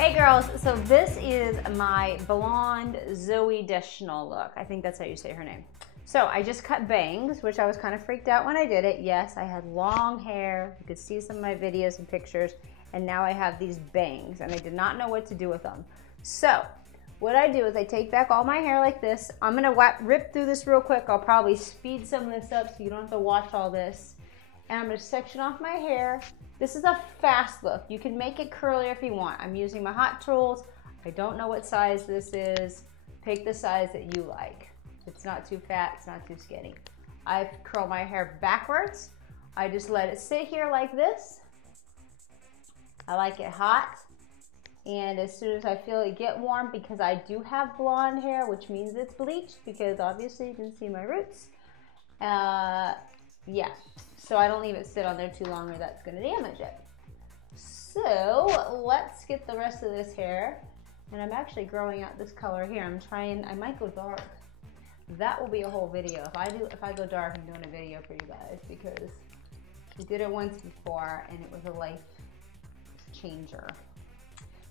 Hey girls, so this is my blonde Zooey Deschanel look. I think that's how you say her name. So I just cut bangs, which I was kind of freaked out when I did it. Yes, I had long hair. You could see some of my videos and pictures. And now I have these bangs and I did not know what to do with them. So what I do is I take back all my hair like this. I'm gonna rip through this real quick. I'll probably speed some of this up so you don't have to watch all this. And I'm gonna section off my hair. This is a fast look. You can make it curlier if you want. I'm using my hot tools. I don't know what size this is. Pick the size that you like. It's not too fat, it's not too skinny. I curl my hair backwards. I just let it sit here like this. I like it hot. And as soon as I feel it get warm, because I do have blonde hair, which means it's bleached, because obviously you can see my roots. Yeah, so I don't leave it sit on there too long or that's gonna damage it. So let's get the rest of this hair. And I'm actually growing out this color here. I might go dark. That will be a whole video. If I go dark, I'm doing a video for you guys because we did it once before and it was a life changer.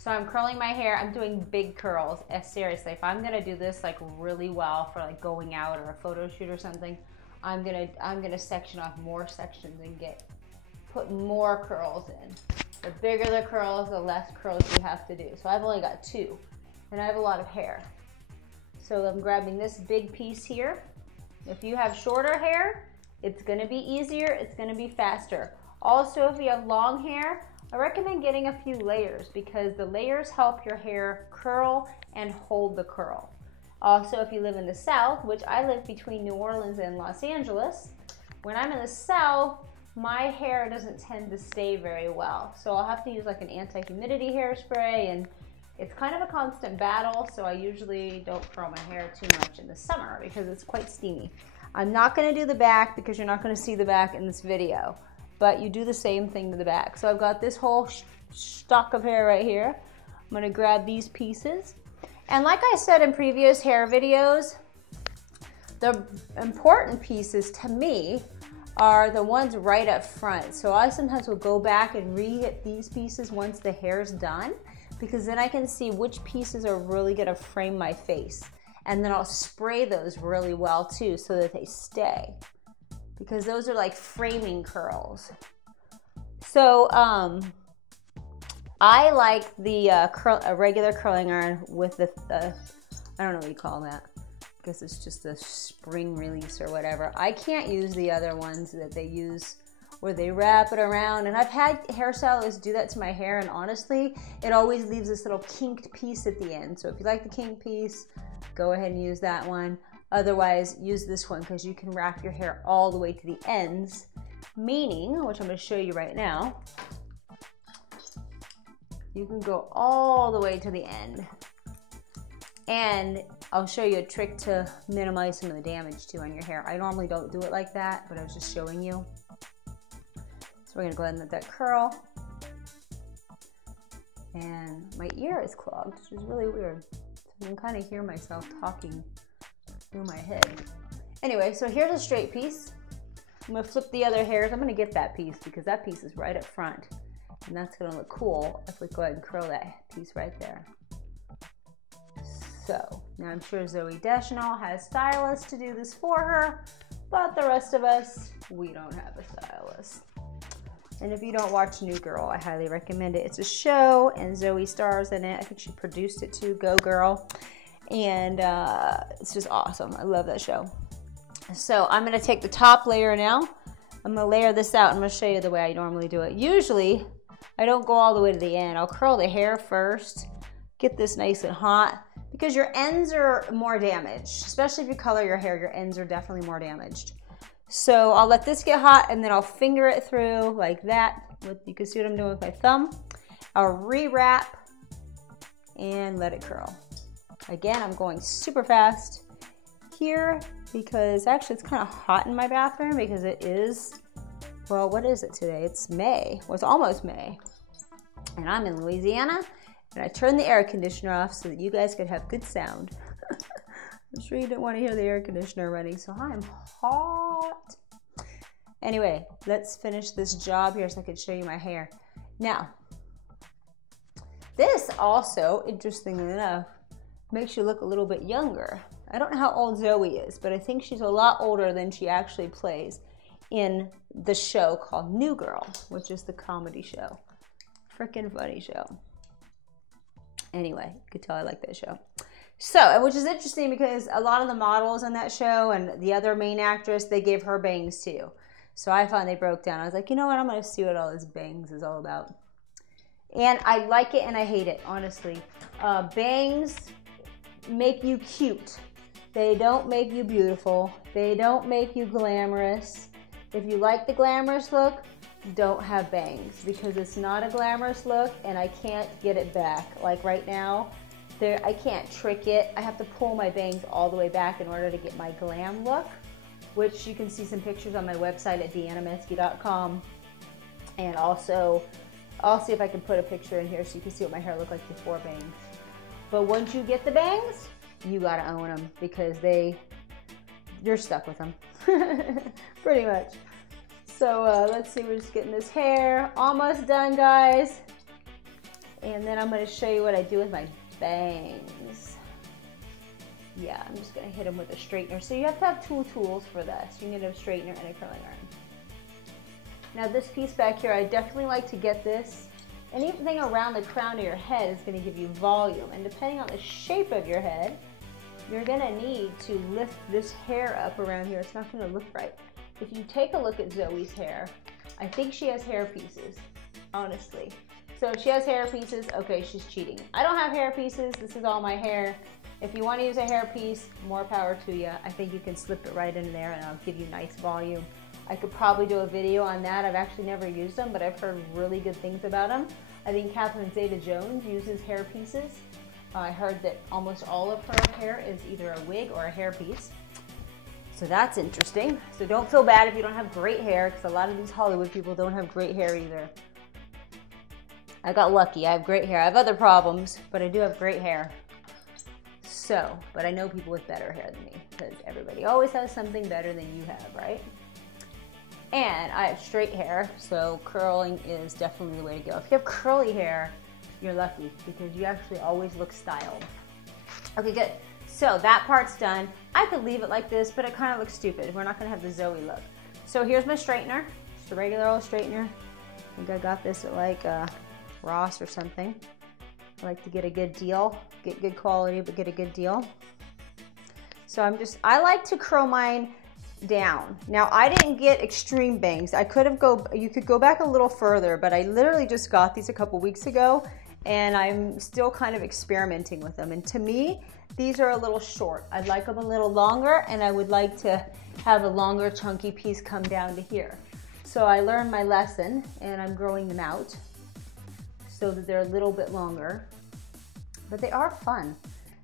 So I'm curling my hair. I'm doing big curls. Seriously, if I'm gonna do this like really well for like going out or a photo shoot or something, I'm gonna section off more sections and put more curls in. The bigger the curls, the less curls you have to do. So I've only got 2, and I have a lot of hair. So I'm grabbing this big piece here. If you have shorter hair, it's gonna be easier, it's gonna be faster. Also, if you have long hair, I recommend getting a few layers because the layers help your hair curl and hold the curl. Also, if you live in the South, which I live between New Orleans and Los Angeles, when I'm in the South, my hair doesn't tend to stay very well. So I'll have to use like an anti-humidity hairspray, and it's kind of a constant battle, so I usually don't curl my hair too much in the summer because it's quite steamy. I'm not gonna do the back because you're not gonna see the back in this video, but you do the same thing to the back. So I've got this whole stock of hair right here. I'm gonna grab these pieces. And like I said in previous hair videos, the important pieces to me are the ones right up front. So I sometimes will go back and re-hit these pieces once the hair's done, because then I can see which pieces are really gonna frame my face. And then I'll spray those really well too so that they stay, because those are like framing curls. So I like the regular curling iron with the, I don't know what you call that. I guess it's just a spring release or whatever. I can't use the other ones that they use where they wrap it around. And I've had hairstylists do that to my hair, and honestly, it always leaves this little kinked piece at the end. So if you like the kinked piece, go ahead and use that one. Otherwise, use this one because you can wrap your hair all the way to the ends, meaning, which I'm going to show you right now, you can go all the way to the end. And I'll show you a trick to minimize some of the damage too on your hair. I normally don't do it like that, but I was just showing you. So we're gonna go ahead and let that curl. And my ear is clogged, which is really weird. So I can kind of hear myself talking through my head. Anyway, so here's a straight piece. I'm gonna flip the other hairs. I'm gonna get that piece because that piece is right up front. And that's gonna look cool if we go ahead and curl that piece right there. So, now I'm sure Zooey Deschanel has stylists to do this for her, but the rest of us, we don't have a stylist. And if you don't watch New Girl, I highly recommend it. It's a show, and Zooey stars in it. I think she produced it too, Go Girl. And it's just awesome. I love that show. So, I'm gonna take the top layer now. I'm gonna layer this out. I'm gonna show you the way I normally do it. Usually, I don't go all the way to the end. I'll curl the hair first, get this nice and hot, because your ends are more damaged. Especially if you color your hair, your ends are definitely more damaged. So I'll let this get hot and then I'll finger it through like that. You can see what I'm doing with my thumb. I'll re-wrap and let it curl. Again, I'm going super fast here because actually it's kind of hot in my bathroom because it is, well, what is it today? It's May. Well, it's almost May. And I'm in Louisiana. And I turned the air conditioner off so that you guys could have good sound. I'm sure you didn't want to hear the air conditioner running, so I'm hot. Anyway, let's finish this job here so I can show you my hair. Now, This also, interestingly enough, makes you look a little bit younger. I don't know how old Zoe is, but I think she's a lot older than she actually plays in the show called New Girl, which is the comedy show. Freaking funny show. Anyway, you could tell I like that show. So, which is interesting because a lot of the models on that show and the other main actress, they gave her bangs too. So I finally broke down. I was like, you know what? I'm going to see what all this bangs is all about. And I like it and I hate it, honestly. Bangs make you cute. They don't make you beautiful. They don't make you glamorous. If you like the glamorous look, don't have bangs because it's not a glamorous look and I can't get it back. Like right now, I can't trick it. I have to pull my bangs all the way back in order to get my glam look, which you can see some pictures on my website at deannaminsky.com. And also, I'll see if I can put a picture in here so you can see what my hair looked like before bangs. But once you get the bangs, you gotta own them because you're stuck with them, pretty much. So let's see, we're just getting this hair almost done, guys. And then I'm gonna show you what I do with my bangs. Yeah, I'm just gonna hit them with a straightener. So you have to have two tools for this. You need a straightener and a curling iron. Now this piece back here, I definitely like to get this. Anything around the crown of your head is gonna give you volume. And depending on the shape of your head, you're gonna need to lift this hair up around here. It's not gonna look right. If you take a look at Zoe's hair, I think she has hair pieces, honestly. So if she has hair pieces, okay, she's cheating. I don't have hair pieces, this is all my hair. If you wanna use a hair piece, more power to you. I think you can slip it right in there and it'll give you nice volume. I could probably do a video on that. I've actually never used them, but I've heard really good things about them. I think Catherine Zeta-Jones uses hair pieces. I heard that almost all of her hair is either a wig or a hair piece. So that's interesting. So don't feel bad if you don't have great hair, because a lot of these Hollywood people don't have great hair either. I got lucky, I have great hair. I have other problems, but I do have great hair. So, but I know people with better hair than me, because everybody always has something better than you have, right? And I have straight hair, so curling is definitely the way to go. If you have curly hair, you're lucky because you actually always look styled. Okay, good. So that part's done. I could leave it like this, but it kind of looks stupid. We're not gonna have the Zoe look. So here's my straightener, just a regular old straightener. I think I got this at like Ross or something. I like to get a good deal, get good quality, but get a good deal. So I like to curl mine down. Now I didn't get extreme bangs. You could go back a little further, but I literally just got these a couple weeks ago and I'm still kind of experimenting with them. And to me, these are a little short. I'd like them a little longer and I would like to have a longer chunky piece come down to here. So I learned my lesson and I'm growing them out so that they're a little bit longer, but they are fun.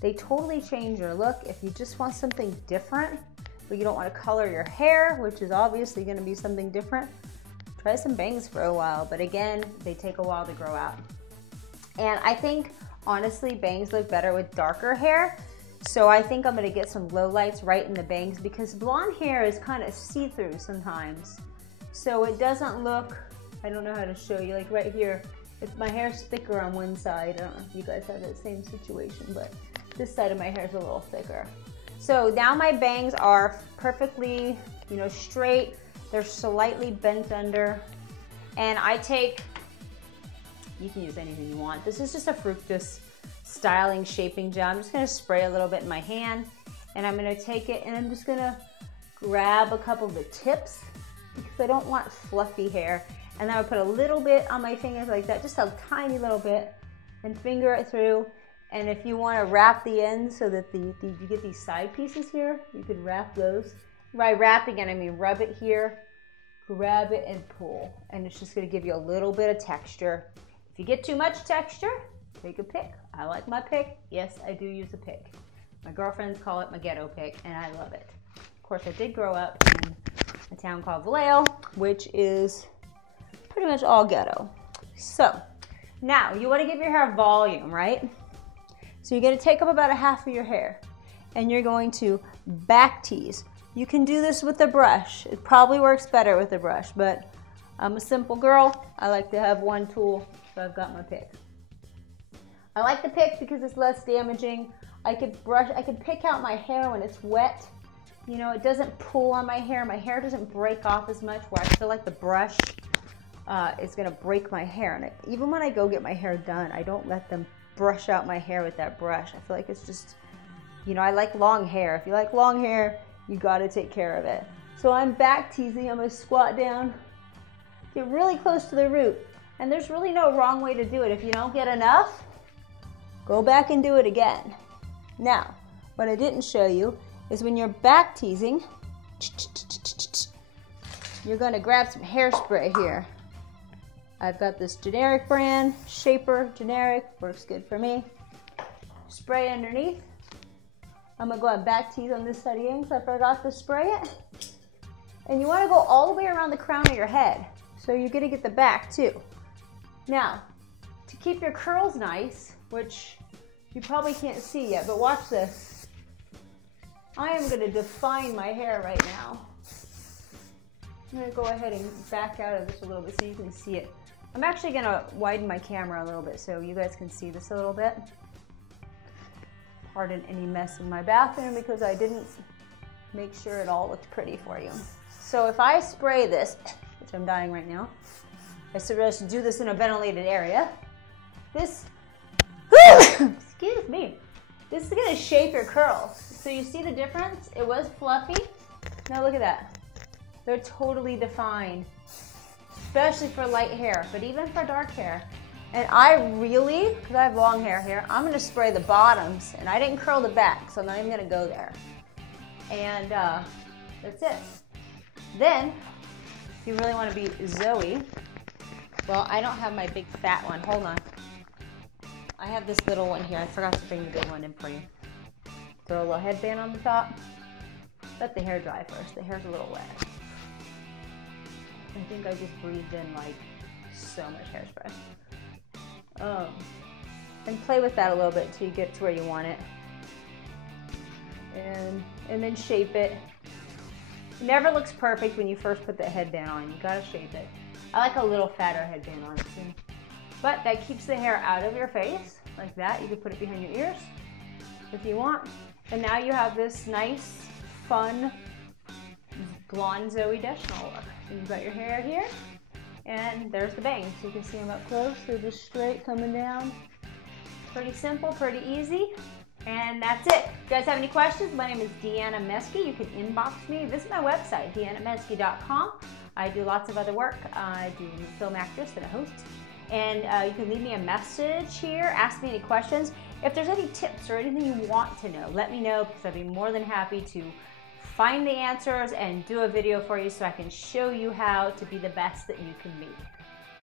They totally change your look. If you just want something different, but you don't want to color your hair, which is obviously going to be something different, try some bangs for a while. But again, they take a while to grow out. And I think, honestly, bangs look better with darker hair. So I think I'm going to get some lowlights right in the bangs because blonde hair is kind of see-through sometimes. So it doesn't look, I don't know how to show you, like right here, if my hair's thicker on one side, I don't know if you guys have that same situation, but this side of my hair is a little thicker. So now my bangs are perfectly, straight. They're slightly bent under. And I take, you can use anything you want. This is just a Fructis styling shaping gel. I'm just gonna spray a little bit in my hand and I'm gonna take it and I'm just gonna grab a couple of the tips because I don't want fluffy hair. And then I'll put a little bit on my fingers like that, just a tiny little bit, and finger it through. And if you want to wrap the ends so that you get these side pieces here, you could wrap those. By wrapping it, I mean rub it here, grab it and pull. And it's just going to give you a little bit of texture. If you get too much texture, take a pick. I like my pick. Yes, I do use a pick. My girlfriends call it my ghetto pick, and I love it. Of course, I did grow up in a town called Vallejo, which is pretty much all ghetto. So now you want to give your hair volume, right? So you're going to take up about a half of your hair and you're going to back tease. You can do this with a brush. It probably works better with a brush, but I'm a simple girl. I like to have one tool, so I've got my pick. I like the pick because it's less damaging. I could pick out my hair when it's wet. You know, it doesn't pull on my hair. My hair doesn't break off as much where I feel like the brush is gonna break my hair. And even when I go get my hair done, I don't let them brush out my hair with that brush. I feel like it's just, you know, I like long hair. If you like long hair, you gotta take care of it. So I'm back teasing. I'm gonna squat down, get really close to the root. And there's really no wrong way to do it. If you don't get enough, go back and do it again. Now, what I didn't show you is when you're back teasing, you're gonna grab some hairspray here. I've got this generic brand, Shaper Generic, works good for me. Spray underneath. I'm gonna go and back tease on this side again because I forgot to spray it. And you wanna go all the way around the crown of your head. So you're gonna get the back too. Now, to keep your curls nice, which you probably can't see yet, but watch this. I am gonna define my hair right now. I'm gonna go ahead and back out of this a little bit so you can see it. I'm actually gonna widen my camera a little bit so you guys can see this a little bit. Pardon any mess in my bathroom because I didn't make sure it all looked pretty for you. So if I spray this, which I'm dying right now, I suggest do this in a ventilated area. This, excuse me, this is gonna shape your curls. So you see the difference? It was fluffy. Now look at that. They're totally defined, especially for light hair, but even for dark hair. And I really, because I have long hair here, I'm gonna spray the bottoms, and I didn't curl the back, so I'm not even gonna go there. And that's it. Then, if you really wanna be Zoe, well, I don't have my big fat one, hold on. I have this little one here, I forgot to bring the big one in for you. Throw a little headband on the top. Let the hair dry first, the hair's a little wet. I think I just breathed in like so much hairspray. And play with that a little bit until you get to where you want it. And then shape it. It never looks perfect when you first put the headband on. You gotta shape it. I like a little fatter headband on it too. But that keeps the hair out of your face, like that. You can put it behind your ears if you want. And now you have this nice, fun, blonde Zooey Deschanel look. And you've got your hair here, and there's the bangs. You can see them up close. They're just straight coming down. Pretty simple, pretty easy. And that's it. If you guys have any questions, my name is Deanna Meske. You can inbox me. Visit my website, deannameske.com. I do lots of other work. I do film actress and a host. And you can leave me a message here, ask me any questions. If there's any tips or anything you want to know, let me know because I'd be more than happy to find the answers and do a video for you so I can show you how to be the best that you can be.